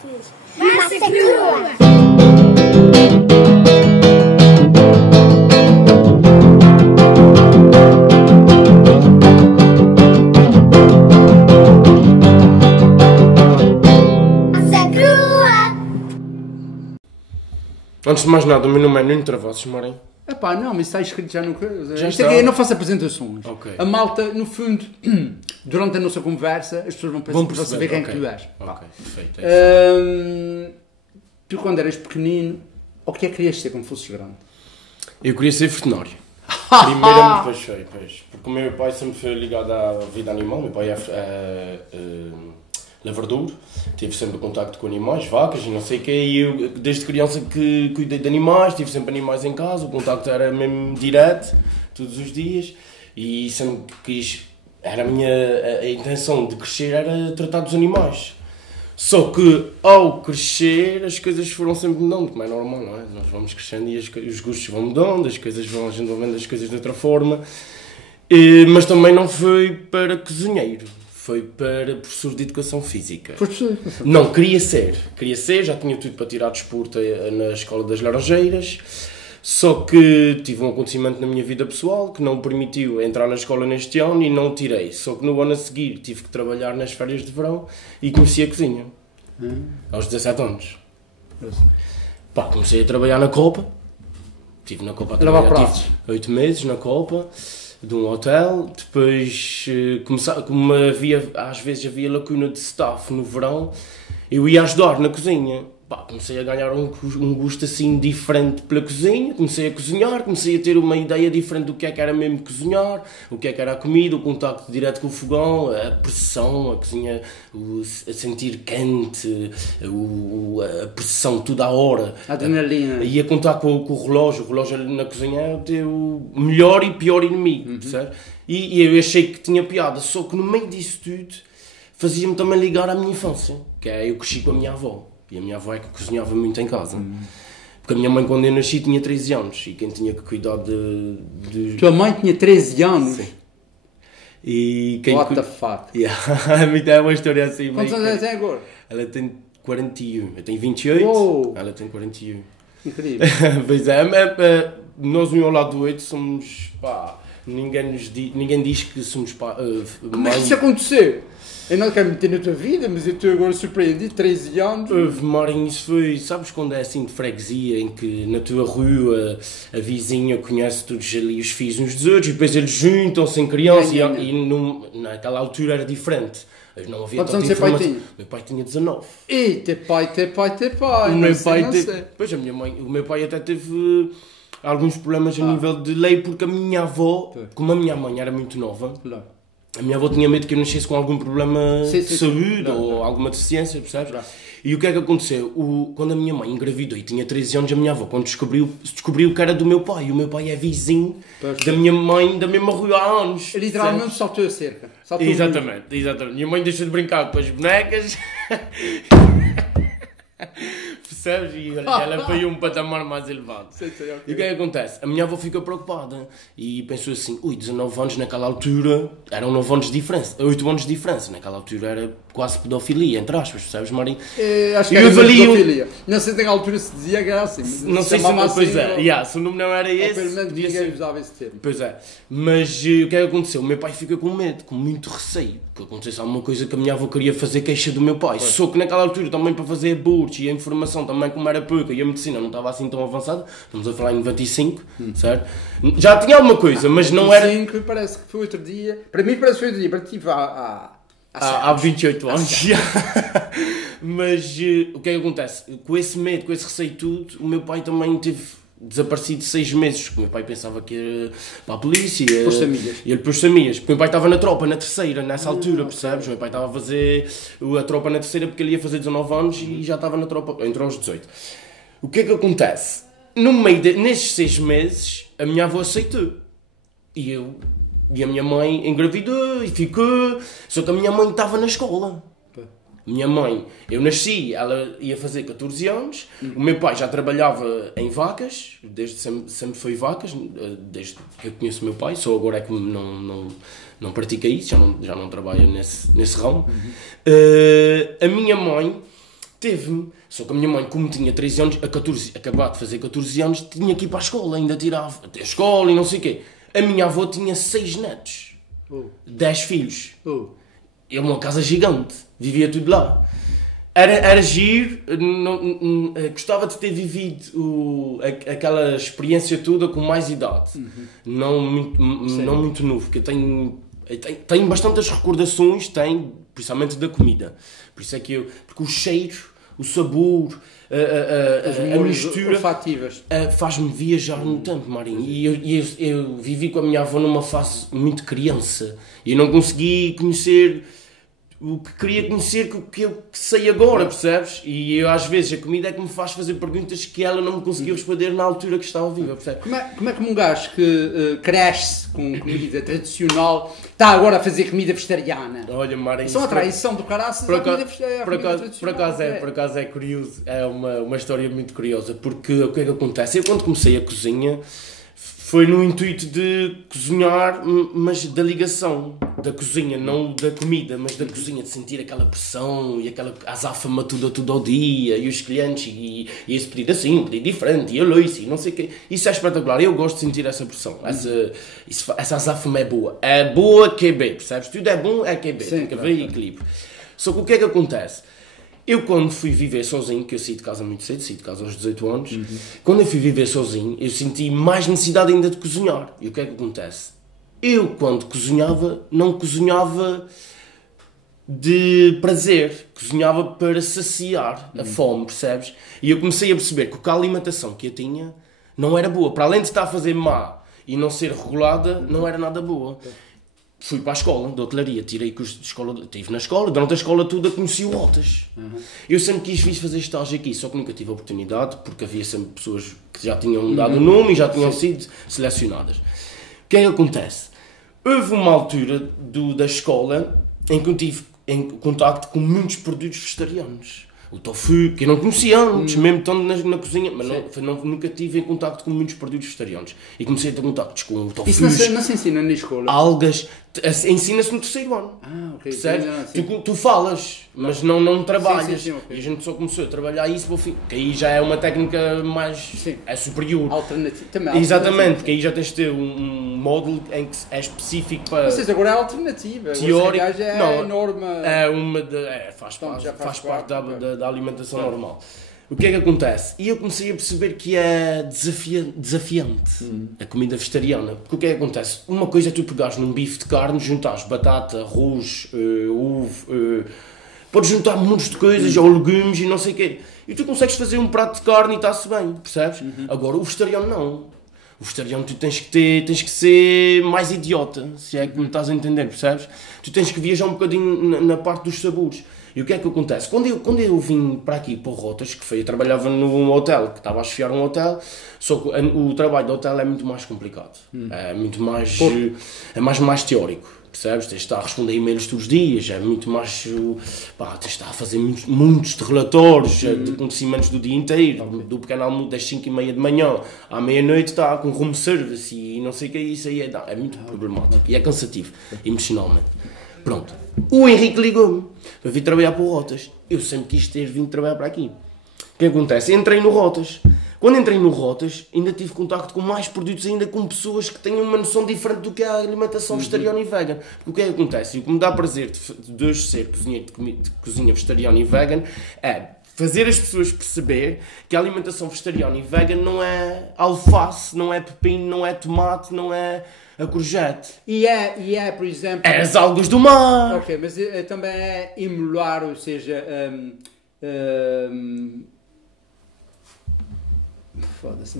português. Massa crua! Antes de mais nada, o meu nome é Nuno Travassos, Marém. Epá, não, mas está escrito já no coisa. Já Isto está. aqui, eu não faço apresentações. Ok. A malta, no fundo, durante a nossa conversa, as pessoas vão pensar para saber quem é que tu és. Ok, perfeito. É Tu, quando eras pequenino, o que é que querias ser quando fosses grande? eu queria ser veterinário. Primeiramente, pois. Porque o meu pai sempre foi ligado à vida animal. O meu pai é lavrador, tive sempre contacto com animais, vacas e não sei o quê, e eu desde criança que cuidei de animais, tive sempre animais em casa, o contacto era mesmo direto, todos os dias, e sempre quis, era a intenção de crescer era tratar dos animais. Só que ao crescer as coisas foram sempre mudando, como é normal, não é? Nós vamos crescendo e os gostos vão mudando, a gente vão vendo as coisas de outra forma, mas também não foi para cozinheiro. Foi para professor de Educação Física. Não, queria ser, já tinha tudo para tirar desporto na Escola das Laranjeiras, só que tive um acontecimento na minha vida pessoal que não me permitiu entrar na escola neste ano e não o tirei. Só que no ano a seguir tive que trabalhar nas férias de verão e conheci a cozinha, aos 17 anos. Pá, comecei a trabalhar na Copa, estive na Copa a trabalhar, tive 8 meses na Copa, de um hotel, depois como às vezes havia lacuna de staff no verão, eu ia ajudar na cozinha. Pá, comecei a ganhar um gosto assim diferente pela cozinha, comecei a cozinhar, comecei a ter uma ideia diferente do que era mesmo cozinhar, o que era a comida, o contacto direto com o fogão, a pressão, a cozinha, a sentir quente, a pressão, tudo à hora. A adrenalina. Ia contar com o relógio na cozinha é o teu melhor e pior inimigo, percebe? E eu achei que tinha piada, só que no meio disso tudo fazia-me também ligar à minha infância, que é eu cresci com a minha avó. E a minha avó é que cozinhava muito em casa. Porque a minha mãe, quando eu nasci, tinha 13 anos. E quem tinha que cuidar de... Tua mãe tinha 13 anos? Sim. E quem What the fuck? Yeah. É uma história assim. Quantos anos tem agora? Ela tem 41. Eu tenho 28. Uou. Ela tem 41. Incrível. Pois é. Nós, um ao lado do outro, somos... Pá, ninguém diz que somos... Como é que isso aconteceu? Eu não quero meter na tua vida, mas eu estou agora surpreendido, 13 anos. Marinho, isso foi, sabes quando é assim de freguesia, em que na tua rua a vizinha conhece todos ali os filhos uns dos outros e depois eles juntam-se em criança naquela altura era diferente. Não havia quantos anos seu pai tinha? Meu pai tinha 19. E ter pai. O meu pai teve... Pois, o meu pai até teve alguns problemas a nível de lei, porque a minha avó, como a minha mãe era muito nova... A minha avó tinha medo que eu nascesse com algum problema de saúde ou alguma deficiência, percebes? E o que é que aconteceu? Quando a minha mãe engravidou e tinha 13 anos, a minha avó, quando descobriu que era do meu pai, e o meu pai é vizinho da minha mãe, da mesma rua há anos. Literalmente saltou a cerca. Exatamente. Minha mãe deixou de brincar com as bonecas. Percebes? E ela foi um patamar mais elevado. E o que é que acontece? A minha avó fica preocupada e pensou assim, 19 anos naquela altura, eram 9 anos de diferença, 8 anos de diferença, naquela altura era quase pedofilia, entre aspas, percebes, Marinho? Acho que era pedofilia. Não sei se naquela altura se dizia que era assim. Não sei se o nome, pois é, se o nome não era esse, pelo menos ninguém usava esse termo. Pois é, mas o que é que aconteceu? O meu pai fica com medo, com muito receio, que acontecesse alguma coisa que a minha avó queria fazer queixa do meu pai, só que naquela altura também para fazer abortos e a informação também como era pouca e a medicina não estava assim tão avançada, estamos a falar em 95, certo? Já tinha alguma coisa, mas não era... 95 parece que foi outro dia, para mim parece que foi outro dia, para ti há 28 anos. Mas o que é que acontece? Com esse medo, com esse receio tudo, o meu pai também teve desaparecido 6 meses, porque o meu pai pensava que era para a polícia e ele pôs famílias, porque o meu pai estava na tropa, na terceira, nessa altura, percebes? O meu pai estava a fazer a tropa na terceira porque ele ia fazer 19 anos e já estava na tropa, entrou aos 18. O que é que acontece? No meio nestes 6 meses, a minha avó aceitou. E a minha mãe engravidou e ficou, só que a minha mãe estava na escola. Minha mãe, eu nasci, ela ia fazer 14 anos, o meu pai já trabalhava em vacas, desde sempre foi vacas, desde que eu conheço o meu pai, só agora é que não pratica isso, já não trabalha nesse ramo. A minha mãe Teve-me. Só que a minha mãe, como tinha 13 anos, acabado de fazer 14 anos, tinha que ir para a escola, ainda tirava até a escola e não sei o quê. A minha avó tinha 6 netos, 10 filhos. É uma casa gigante, vivia tudo lá. Era giro, gostava de ter vivido aquela experiência toda com mais idade. Não muito novo, porque eu tenho bastantes recordações, principalmente da comida. Por isso é que porque o cheiro, o sabor, a mistura faz-me viajar no tempo, Marinho. E eu vivi com a minha avó numa fase muito criança e eu não consegui conhecer o que queria conhecer, que eu sei agora, percebes? E eu, às vezes, a comida é que me faz fazer perguntas que ela não me conseguiu responder na altura que estava viva, percebes? Como é que um gajo que cresce com comida tradicional está agora a fazer comida vegetariana? Olha, Mara, isso é uma traição do caraças à comida vegetariana. Por acaso é curioso, é uma história muito curiosa, porque o que é que acontece? Eu, quando comecei a cozinha, foi no intuito de cozinhar, mas da ligação da cozinha, não da comida, mas da cozinha, de sentir aquela pressão e aquela azáfama tudo ao dia, e os clientes, e esse pedido assim, um pedido diferente, e a Luísa, e não sei o quê. Isso é espetacular, eu gosto de sentir essa pressão, essa azáfama é boa. É boa que é bem, percebes? Tudo é bom, é que é bem, tem que haver equilíbrio. Só que o que é que acontece? Eu, quando fui viver sozinho, que eu saí de casa muito cedo, saí de casa aos 18 anos, quando eu fui viver sozinho, eu senti mais necessidade ainda de cozinhar. E o que é que acontece? Eu, quando cozinhava, não cozinhava de prazer, cozinhava para saciar a fome, percebes? E eu comecei a perceber que a alimentação que eu tinha não era boa. Para além de estar a fazer má e não ser regulada, não era nada boa. Fui para a escola de hotelaria, tirei curso de escola, estive na escola, durante a escola toda conheci o Otas. Eu sempre quis fazer estágio aqui, só que nunca tive a oportunidade, porque havia sempre pessoas que já tinham dado o nome e já tinham sido selecionadas. O que é que acontece? Houve uma altura da escola em que eu tive em contacto com muitos produtos vegetarianos. O tofu, que eu não conhecia antes, mesmo estando na cozinha, mas nunca tive em contacto com muitos produtos vegetarianos. E comecei a ter contactos com o tofu. Isso não se ensina na escola? Algas. Ensina-se no terceiro ano. Ok. Tu falas, mas não trabalhas. Sim, okay. E a gente só começou a trabalhar isso para o fim. Que aí já é uma técnica mais... É superior. Alternativa. Exatamente, porque aí já tens de ter um módulo em que é específico para... Mas agora é alternativa. Teórico. É norma... Faz parte da alimentação normal. O que é que acontece? E eu comecei a perceber que é desafiante a comida vegetariana. Porque o que é que acontece? Uma coisa é tu pegares num bife de carne, juntares batata, arroz, ovo, podes juntar muitos de coisas, ou legumes e não sei o quê. E tu consegues fazer um prato de carne e está-se bem, percebes? Agora o vegetariano não. O vegetariano tu tens que ser mais idiota, se é que me estás a entender, percebes? Tu tens que viajar um bocadinho na parte dos sabores. E o que é que acontece? Quando eu vim para aqui, para o Rotas, eu trabalhava num hotel, que estava a chefiar um hotel, só que o trabalho do hotel é muito mais complicado. É muito mais... É mais teórico, percebes? Tens de estar a responder e-mails todos os dias, é muito mais... tens de estar a fazer muitos de relatórios, de acontecimentos do dia inteiro, do pequeno almoço das 5h30 de manhã à meia-noite está com room service e não sei o que é isso aí, é muito problemático e é cansativo, emocionalmente. Pronto. O Henrique ligou-me para vir trabalhar para o Rotas. Eu sempre quis ter vindo trabalhar para aqui. O que acontece? Entrei no Rotas. Quando entrei no Rotas, ainda tive contacto com mais produtos, ainda com pessoas que tenham uma noção diferente do que é a alimentação vegetariana e vegana. Porque o que é que acontece? E o que me dá prazer de hoje ser cozinheiro de cozinha vegetariana e vegana é fazer as pessoas perceber que a alimentação vegetariana e vegana não é alface, não é pepino, não é tomate, não é a courgette. E é, por exemplo... É as algas do mar. Ok, mas também é emular, ou seja... Foda-se,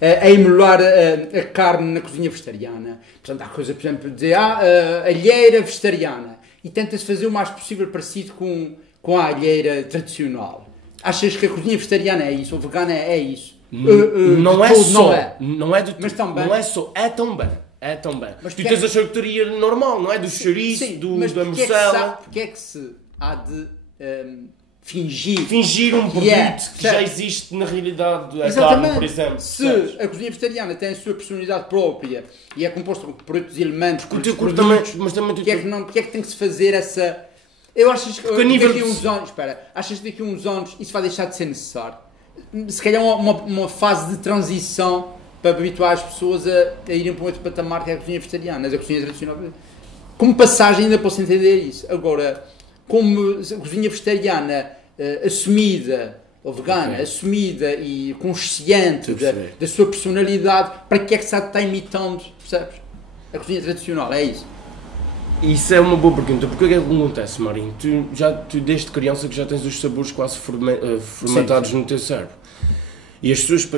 é emular a carne na cozinha vegetariana. Portanto, há coisa, por exemplo, de dizer alheira vegetariana. E tenta-se fazer o mais possível parecido com a alheira tradicional. Achas que a cozinha vegetariana é isso, ou vegana é isso? Não é só. Não é mas também. Não é só. É também. Mas tu tens a charcutaria normal, não é? Do chouriço, da morcela. Porque é que se há de fingir um produto que já existe na realidade, a carne, por exemplo. Se a cozinha vegetariana tem a sua personalidade própria e é composta por outros elementos, porque é que tem que se fazer Eu acho que Porque a nível daqui a uns anos, achas que daqui a uns anos isso vai deixar de ser necessário? Se calhar uma fase de transição para habituar as pessoas a irem para um outro patamar que é a cozinha vegetariana, a cozinha tradicional. Como passagem ainda posso entender isso. Agora, como a cozinha vegetariana assumida, ou vegana, assumida e consciente da sua personalidade, para que é que se está imitando, percebes? A cozinha tradicional, é isso. Isso é uma boa pergunta, porque o que é que acontece, Marinho? Tu desde criança que já tens os sabores quase fermentados no teu cérebro. E as pessoas,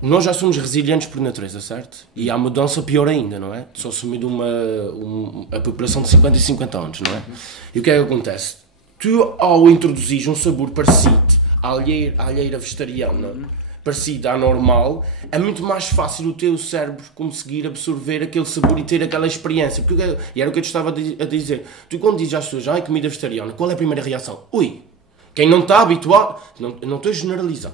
nós já somos resilientes por natureza, certo? E há mudança pior ainda, não é? Só assumindo a população de 50 e 50 anos, não é? E o que é que acontece? Tu, ao introduzir um sabor parecido à alheira vegetariana, parecido à normal, é muito mais fácil o teu cérebro conseguir absorver aquele sabor e ter aquela experiência. E era o que eu te estava a dizer. Tu, quando dizes às pessoas, comida vegetariana, qual é a primeira reação? Ui! Quem não está habituado, não estou a generalizar,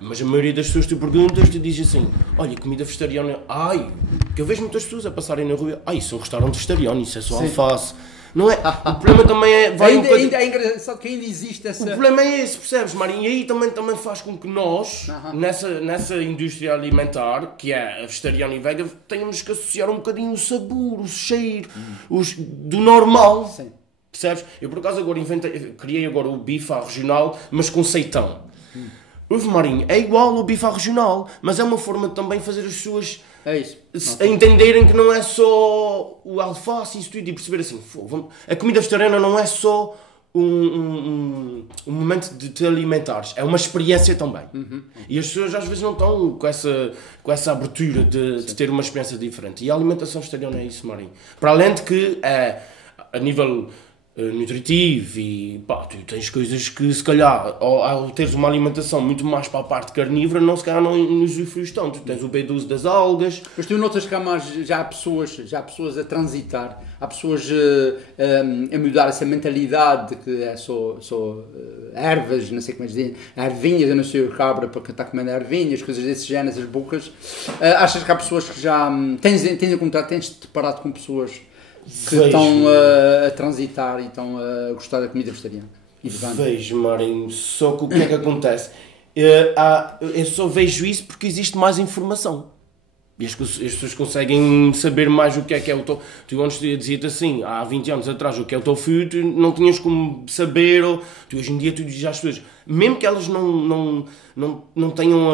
mas a maioria das pessoas que tu perguntas te diz assim, olha, comida vegetariana, que eu vejo muitas pessoas a passarem na rua, isso é um restaurante vegetariano, isso é só alface. Não é? O problema também é... Ainda é engraçado que ainda existe essa... O problema é esse, percebes, Marinho? E aí também faz com que nós, nessa indústria alimentar, que é a vegetariana e vegana, tenhamos que associar um bocadinho o sabor, o cheiro, do normal. Sim. Percebes? Eu por acaso agora criei agora o bife à regional, mas com seitão. O Marinho é igual ao bife à regional, mas é uma forma de também fazer as pessoas entenderem que não é só o alface e isso tudo, e perceber assim, a comida vegetariana não é só um momento de te alimentares, é uma experiência também. E as pessoas às vezes não estão com essa abertura de ter uma experiência diferente. E a alimentação vegetariana é isso, Marinho. Para além de que a nível nutritivo e tu tens coisas que se calhar ao teres uma alimentação muito mais para a parte carnívora se calhar não usufruis tanto. Tu tens o B12 das algas. Mas tu notas que já há pessoas a transitar, há pessoas a mudar essa mentalidade de que é só ervas, não sei como é que dizem, ervinhas, eu não sei o cabra para estar comendo ervinhas, coisas desse género, as bocas. Achas que há pessoas que já tens deparado com pessoas que estão a transitar e estão a gostar da comida vegetariana e vegana? Vejo, Marinho, só que o que é que acontece? Eu só vejo isso porque existe mais informação. E as pessoas conseguem saber mais o que é o tofu. Tu antes dizia-te assim, há 20 anos atrás, o que é o tofu, tu não tinhas como saber, tu hoje em dia tu dizes às pessoas, mesmo que elas não tenham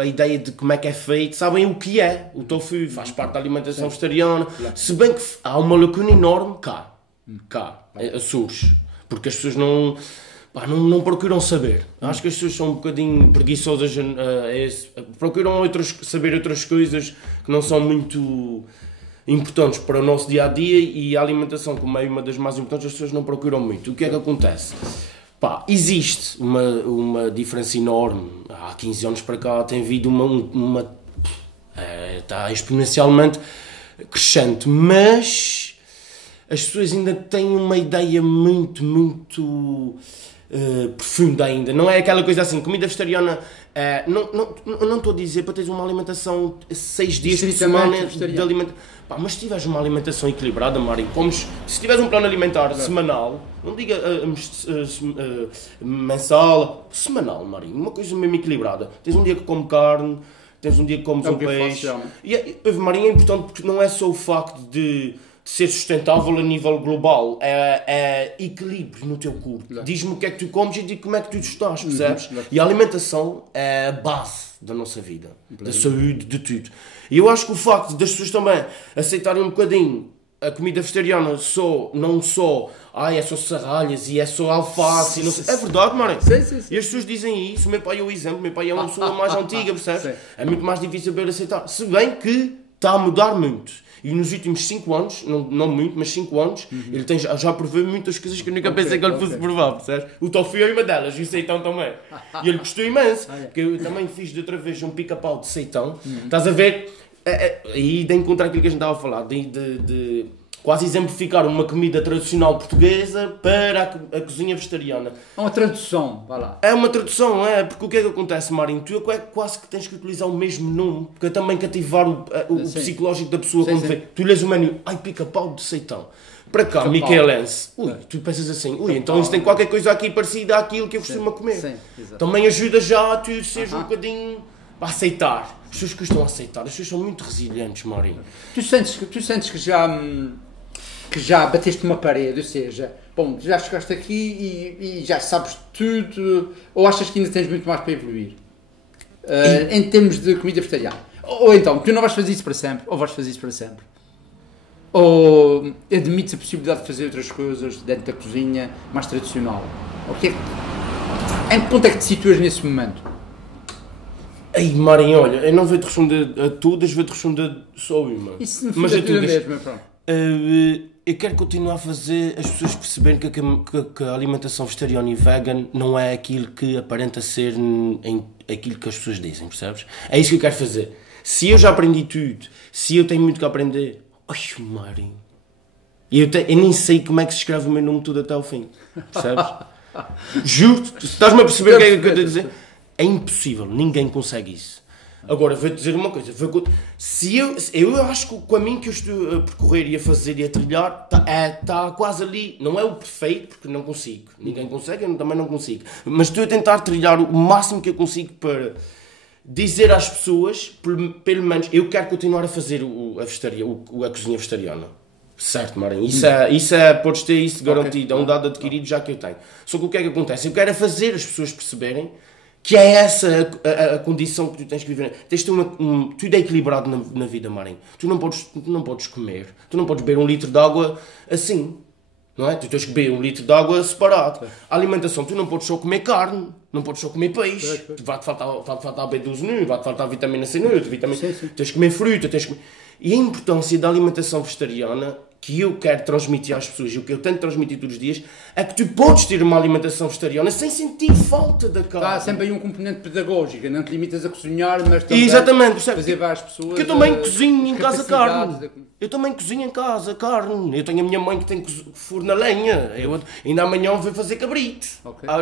a ideia de como é que é feito, sabem o que é. O tofu faz parte da alimentação vegetariana, se bem que há uma lacuna enorme cá surge, porque as pessoas não procuram saber. Acho que as pessoas são um bocadinho preguiçosas, procuram saber outras coisas que não são muito importantes para o nosso dia-a-dia, e a alimentação, como é uma das mais importantes, as pessoas não procuram muito. O que é que acontece? Existe uma diferença enorme. Há 15 anos para cá tem havido está exponencialmente crescente, mas as pessoas ainda têm uma ideia muito profunda ainda. Não é aquela coisa assim, comida vegetariana. Não estou a dizer para teres uma alimentação 6 dias por semana de alimentação. Mas se tiveres uma alimentação equilibrada, Mário, se tiveres um plano alimentar semanal, não diga mensal, semanal, Mário, uma coisa mesmo equilibrada. Tens um dia que come carne, tens um dia que comes um peixe. Mário, é importante porque não é só o facto de ser sustentável a nível global, é equilíbrio no teu corpo. Diz-me o que é que tu comes e digo como é que tu estás, percebes? E a alimentação é a base da nossa vida, da saúde, de tudo. E eu acho que o facto das pessoas também aceitarem um bocadinho a comida vegetariana é só serralhas e é só alface, é verdade, mano. Sim. E as pessoas dizem isso. O meu pai é o exemplo, o meu pai é uma pessoa mais antiga, percebes? É muito mais difícil para ele aceitar, se bem que está a mudar muito. E nos últimos 5 anos, não muito, mas 5 anos, ele já provou muitas coisas que eu nunca pensei que ele fosse provar, percebes? O tofu é uma delas, e o seitão também. E ele gostou imenso, porque eu também fiz de outra vez um pica-pau de seitão. Estás a ver? Aí de encontrar aquilo que a gente estava a falar, de quase exemplificar uma comida tradicional portuguesa para a cozinha vegetariana. É uma tradução, vá lá. É uma tradução, porque o que é que acontece, Marinho? Tu quase que tens que utilizar o mesmo nome, porque é também cativar o psicológico da pessoa quando vê. Tu lês o menu, pica-pau de seitão. para cá, São Michelense. Ui, tu pensas assim, ui, então isso tem qualquer coisa aqui parecida àquilo que eu costumo comer. Sim, exato. Também ajuda já a tu seres um bocadinho a aceitar. As pessoas custam a aceitar, as pessoas são muito resilientes, Marinho. Tu sentes que já bateste uma parede, ou seja, bom, já chegaste aqui e já sabes tudo, ou achas que ainda tens muito mais para evoluir? Em termos de comida vegetariana. Ou então, tu não vais fazer isso para sempre, ou vais fazer isso para sempre. Ou admites a possibilidade de fazer outras coisas dentro da cozinha mais tradicional? O que é em que ponto é que te situas nesse momento? Ei, Marinho, olha, eu não vou-te responder a todas, vou-te responder só uma. Isso me Mas a tudo todas. mesmo, pronto. Eu quero continuar a fazer as pessoas perceberem que a alimentação vegetariana e vegan não é aquilo que aparenta ser aquilo que as pessoas dizem, percebes? É isso que eu quero fazer. Se eu já aprendi tudo, se eu tenho muito que aprender, ai, Marinho, eu nem sei como é que se escreve o meu nome tudo até ao fim, percebes? Juro-te, estás-me a perceber o que é que eu estou a dizer? É impossível, ninguém consegue isso. Agora, vou-te dizer uma coisa, se eu acho que o caminho que eu estou a percorrer e a fazer e a trilhar está quase ali, não é o perfeito, porque não consigo, ninguém consegue, eu também não consigo, mas estou a tentar trilhar o máximo que eu consigo para dizer às pessoas, pelo menos, eu quero continuar a fazer a cozinha vegetariana. Certo, Marinho, podes ter isso garantido, é um dado adquirido já que eu tenho. Só que o que é que acontece? Eu quero é fazer as pessoas perceberem que é essa a condição que tu tens que viver. Tens de ter tudo é equilibrado na vida, Marinho. Tu não podes comer, tu não podes beber 1 litro de água assim, não é? Tu tens que beber 1 litro de água separado. A alimentação, tu não podes só comer carne, não podes só comer peixe, vai-te faltar B12, vai-te faltar vitamina C, tens que comer fruta, E a importância da alimentação vegetariana que eu quero transmitir às pessoas e o que eu tento transmitir todos os dias é que tu podes ter uma alimentação vegetariana sem sentir falta da carne. Há sempre aí um componente pedagógico, não te limitas a cozinhar, mas também exatamente, fazer várias pessoas. Que eu também cozinho em casa carne. Eu também cozinho em casa carne. Eu tenho a minha mãe que tem forno a lenha. Eu ainda amanhã vou fazer cabrito.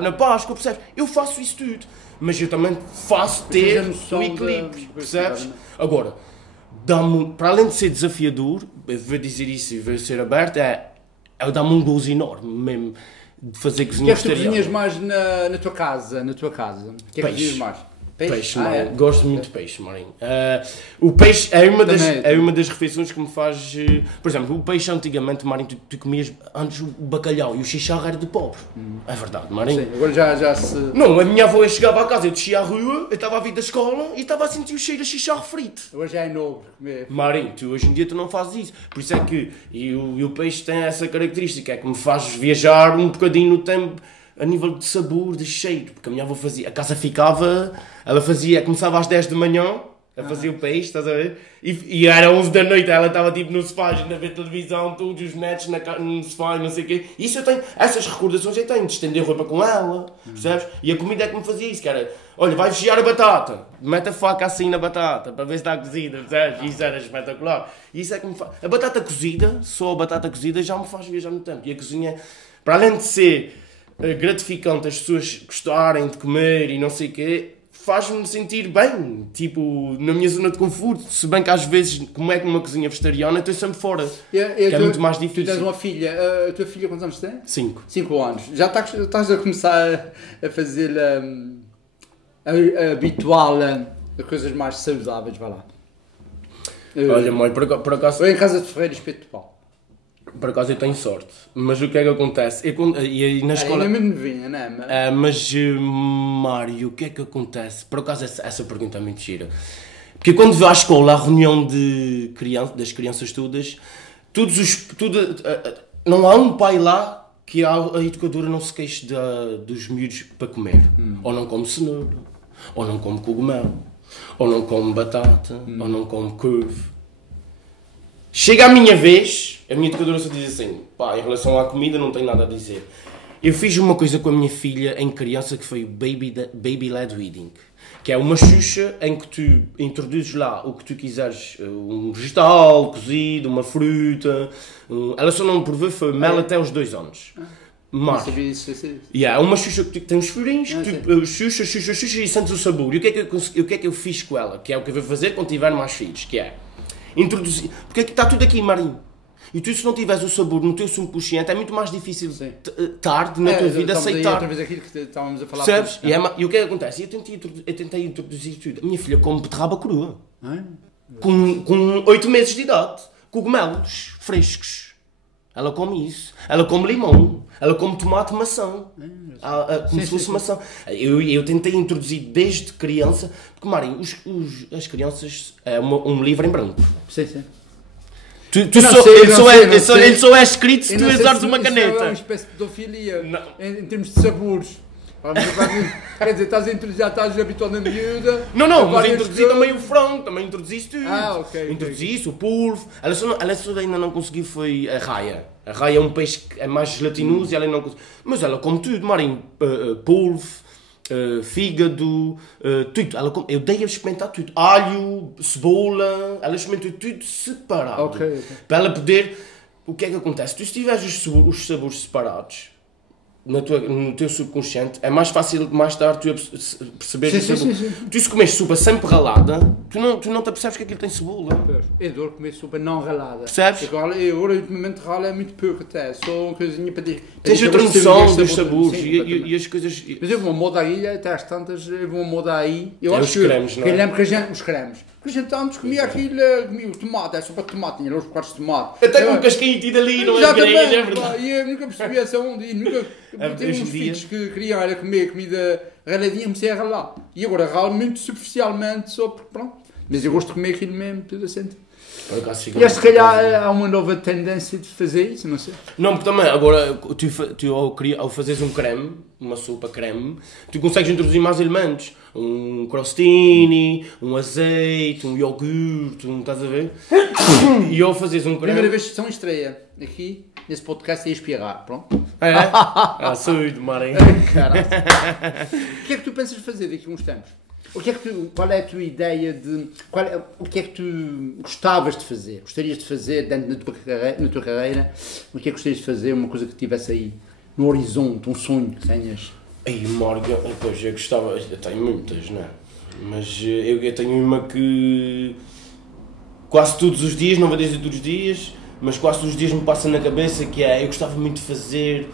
Na Páscoa, percebes? Eu faço isso tudo. Mas eu também faço ter o equilíbrio, percebes? Agora, para além de ser desafiador, eu vou dizer isso e vou ser aberto, dá-me um gozo enorme mesmo de fazer cozinha vegetariana. O que é que tu cozinhas mais na tua casa? O que é que cozinhas mais? Peixe, Marinho. Gosto muito de peixe, Marinho. O peixe é uma das refeições que me faz... por exemplo, o peixe antigamente, Marinho, tu comias antes o bacalhau e o chicharro era de pobre. É verdade, Marinho. Sim, agora já se... Não, a minha avó chegava a casa, eu descia à rua, eu estava a vir da escola e estava a sentir o cheiro a chicharro frito. Agora já é novo comer. Marinho, hoje em dia tu não fazes isso. Por isso é que o peixe tem essa característica, é que me faz viajar um bocadinho no tempo a nível de sabor, de cheiro. Porque a minha avó fazia, a casa ficava, começava às 10 da manhã, a fazer o peixe, estás a ver? E era 11 da noite, ela estava tipo no sofá, a ver televisão, todos os netos no sofá e não sei o quê. Isso eu tenho, essas recordações eu tenho, de estender roupa com ela, percebes? E a comida é que me fazia isso, que era, olha, vai vigiar a batata, mete a faca assim na batata, para ver se está cozida, percebes? Isso era espetacular. Isso é que me faz... A batata cozida, só a batata cozida já me faz viajar no tempo. E a cozinha, para além de ser gratificante as pessoas gostarem de comer e não sei o quê, faz-me sentir bem, tipo, na minha zona de conforto, se bem que às vezes, como é que numa cozinha vegetariana, estou sempre fora, que é muito mais difícil. Tu tens uma filha, a tua filha quantos anos tem? 5. 5 anos. Já estás a começar a fazer a habitual a coisas mais saudáveis, vai lá. Olha, mãe, por acaso... Ou em casa de Ferreira Espeto de Pau. Por acaso eu tenho sorte, mas o que é que acontece? E na escola... Ainda me vinha, não é? Mas, Mário, o que é que acontece? Por acaso essa pergunta é muito gira. Porque quando vou à escola, à reunião das crianças todas, não há um pai lá que a educadora não se queixe dos miúdos para comer. Ou não come cenoura, ou não come cogumelo, ou não come batata, ou não come couve. Chega a minha vez, a minha educadora só diz assim, pá, em relação à comida não tenho nada a dizer. Eu fiz uma coisa com a minha filha em criança que foi o Baby-led Weeding, que é uma xuxa em que tu introduzes lá o que tu quiseres, um vegetal cozido, uma fruta, ela só não provou, foi mel até os 2 anos. Mas, uma xuxa que tem uns furinhos, xuxa e sentes o sabor. E o que é que eu fiz com ela? Que é o que eu vou fazer quando tiver mais filhos, que é introduzir, porque está tudo aqui, Marinho. E tu, se não tiveres o sabor no teu subconsciente, é muito mais difícil Sim. tarde na tua vida aceitar. Outra vez aquilo que estávamos a falar. Percebes? E o que é que acontece? Eu tentei introduzir tudo. A minha filha come beterraba crua. Com 8 meses de idade. Cogumelos frescos. Ela come isso. Ela come limão. Ela come tomate e maçã. Como se fosse maçã. Eu tentei introduzir desde criança. Porque, Mário, as crianças... É um livro em branco. Sim, sim. Ele só é escrito se tu usares uma caneta. É uma espécie de pedofilia. Em termos de sabores. Quer dizer, estás habituado na miúda. Não, mas introduzi também o frango, também introduzi tudo. Ok. Introduzi isso, o polvo. Ela só ainda não conseguiu foi a raia. A raia é um peixe que é mais gelatinoso e ela não conseguiu. Mas ela come tudo, Marinho. Polvo, fígado, tudo. Eu dei a experimentar tudo. Alho, cebola, ela experimentou tudo separado. Ok. Para ela poder... O que é que acontece? Tu, se tiveres os sabores separados... No teu subconsciente, é mais fácil de mais tarde tu perceberes sim. Tu, se comes sopa sempre ralada, tu não te apercebes que aquilo tem cebola. Eu adoro comer sopa não ralada. Percebes? Agora, ultimamente ralo é muito pouco até, só uma coisinha para dizer. Tens outra noção dos sabores e as coisas... Mas eu vou a moda aí, até às tantas, eu vou a moda aí. Eu acho os cremes, não é? Eu lembro que os cremes. Porque a gente antes comia aquilo, comia o tomate, a sopa de tomate, tinha lá os quartos de tomate. Até com um casquinho dali, não é? Exatamente, É verdade. E eu nunca percebi essa onda, e nunca... Tive uns filhos que queriam era comer comida raladinha, comecei a ralar. E agora ralo muito superficialmente, só porque pronto. Mas eu gosto de comer aquilo mesmo, tudo assim. E se calhar há uma nova tendência de fazer isso, não sei. Não, porque também, agora, tu ao fazeres um creme, uma sopa creme, tu consegues introduzir mais elementos. Um crostini, um azeite, um iogurte, estás a ver? E ao fazeres um creme... Primeira vez que estão em estreia, aqui, nesse podcast, é espirrar, pronto. É? Sou de Marinho. Caralho. O que é que tu pensas fazer daqui a uns tempos? Qual é a tua ideia de... o que é que tu gostavas de fazer? Gostarias de fazer dentro na tua carreira? O que é que gostarias de fazer? Uma coisa que tivesse aí no horizonte, um sonho que tenhas? Ei, Morgan, pois eu gostava... Eu tenho muitas, não é? Mas eu tenho uma que... Quase todos os dias, não vou dizer todos os dias, mas quase todos os dias me passa na cabeça, que é... Eu gostava muito de fazer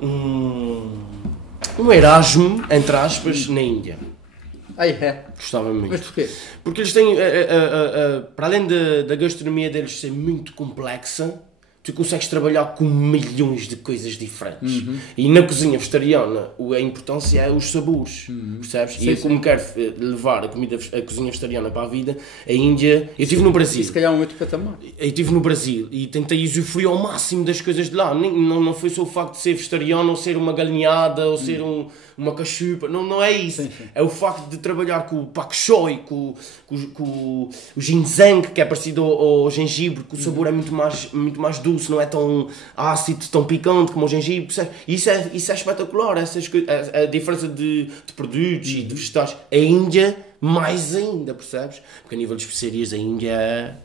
um Erasmo, entre aspas, na Índia. Gostava muito. Mas porquê? Porque eles têm, para além da gastronomia deles ser muito complexa, tu consegues trabalhar com milhões de coisas diferentes. E na cozinha vegetariana, a importância é os sabores, percebes? E eu, como quero levar a cozinha vegetariana para a vida, a Índia... Eu estive no Brasil. E se calhar um outro patamar. Eu estive no Brasil e tentei usufruir ao máximo das coisas de lá. Não foi só o facto de ser vegetariano, ou ser uma galinhada, ou ser uma cachupa. Não é isso. Sim. É o facto de trabalhar com o pak choi, com o ginseng, que é parecido ao gengibre, que o sabor é muito mais doce, não é tão ácido, tão picante como o gengibre. Isso é espetacular, a diferença de produtos e de vegetais. A Índia, mais ainda, percebes? Porque a nível de especiarias, a Índia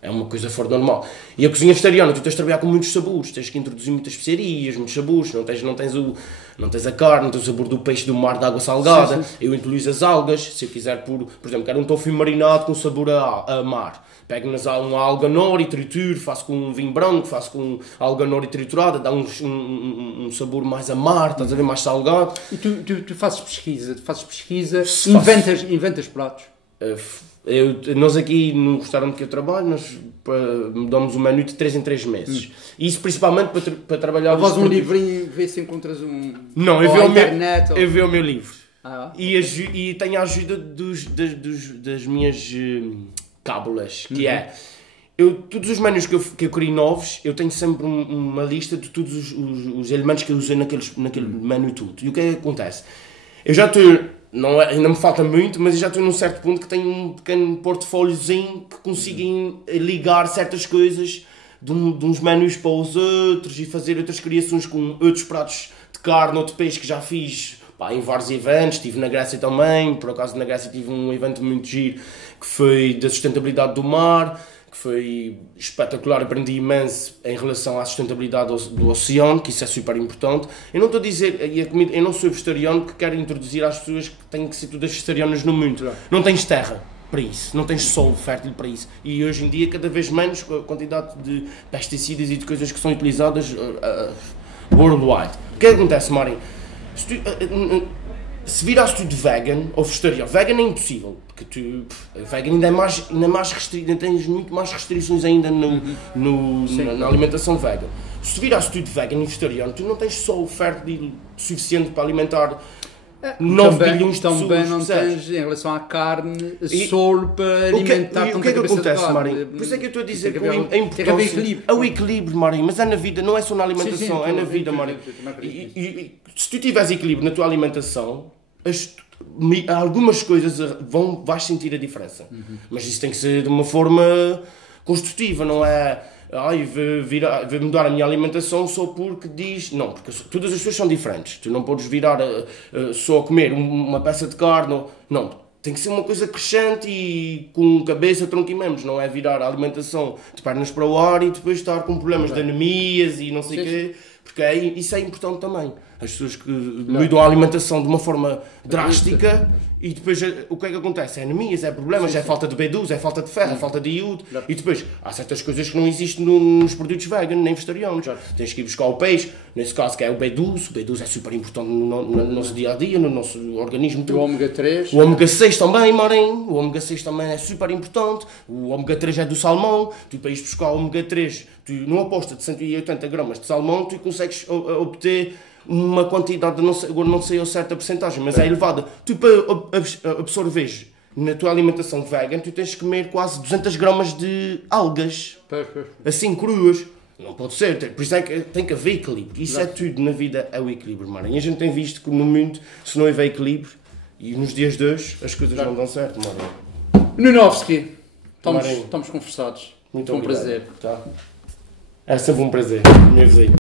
é uma coisa fora do normal. E a cozinha vegetariana, tu tens de trabalhar com muitos sabores, tens que introduzir muitas especiarias, muitos sabores, não tens a carne, não tens o sabor do peixe do mar de água salgada. Sim. Eu introduzo as algas, se eu quiser por exemplo, quero um tofu marinado com sabor a mar. Pego uma alga nori, trituro, faço com um vinho branco, faço com alga nori triturada, dá um sabor mais a mar, estás a ver, mais salgado. E tu fazes pesquisa, inventas pratos? Nós aqui no restaurante que eu trabalho, nós damos um menu de 3 em 3 meses. Isso principalmente para trabalhar... Ou fazes um livrinho e vê se encontras um... Não, eu vi o meu livro. E tenho a ajuda das minhas cábulas, que é... Todos os menus que eu crio novos, eu tenho sempre uma lista de todos os elementos que eu usei naquele menu tudo. E o que é que acontece? Eu já estou... ainda me falta muito, mas eu já estou num certo ponto que tenho um pequeno portfóliozinho que consigo ligar certas coisas de uns menus para os outros e fazer outras criações com outros pratos de carne ou de peixe que já fiz em vários eventos. Estive na Grécia também, por acaso na Grécia tive um evento muito giro que foi da sustentabilidade do mar, que foi espetacular, aprendi imenso em relação à sustentabilidade do oceano, que isso é super importante. Eu não estou a dizer, eu não sou vegetariano que quero introduzir às pessoas que têm que ser todas vegetarianas no mundo. Não tens terra. para isso, não tens solo fértil para isso. E hoje em dia, cada vez menos, a quantidade de pesticidas e de coisas que são utilizadas worldwide. O que é que acontece, Marinho? Se virasse tudo vegan ou vegetariano, vegan é impossível, porque vegan ainda tens muito mais restrições ainda na alimentação vegan. Se virasse tudo vegan e vegetariano, tu não tens solo fértil suficiente para alimentar 9 bilhões de pessoas. Também não tens, em relação à carne, solo para alimentar o que é que acontece, Marinho? Por isso é que eu estou a dizer que a importância é o equilíbrio, Marinho, mas é na vida, não é só na alimentação, é na vida, Marinho. E se tu tiveres equilíbrio na tua alimentação, algumas coisas vais sentir a diferença. Mas isso tem que ser de uma forma construtiva, não é? Vou mudar a minha alimentação só porque diz... Não, porque todas as pessoas são diferentes. Tu não podes virar só a comer uma peça de carne. Não, tem que ser uma coisa crescente e com cabeça, tronco e membros. Não é virar a alimentação de pernas para o ar e depois estar com problemas de anemias e não sei o quê. Porque isso é importante também. As pessoas que mudam a alimentação de uma forma drástica e depois o que é que acontece? É anemias, é problemas, é falta de B12, é falta de ferro, é falta de iodo. E depois há certas coisas que não existem nos produtos veganos nem vegetarianos. Tens que ir buscar o peixe, nesse caso que é o B12. O B12 é super importante no nosso dia a dia, no nosso organismo. O ômega 3. O ômega 6 também, Marinho. O ômega 6 também é super importante. O ômega 3 é do salmão. Tu para ir buscar o ômega 3, tu numa aposta de 180 gramas de salmão, tu consegues obter uma quantidade, agora não sei a certa porcentagem, mas é elevada. Tu para absorveres na tua alimentação vegan, tu tens que comer quase 200 gramas de algas, assim cruas. Não pode ser, por isso é que tem que haver equilíbrio. Isso é tudo na vida, é o equilíbrio, Marinho. E a gente tem visto que no mundo, se não houver equilíbrio, e nos dias de hoje, as coisas não dão certo, Marinho. Nunovski, estamos conversados. Muito Foi um obrigado. prazer. Tá. É sempre um prazer, meu vizinho.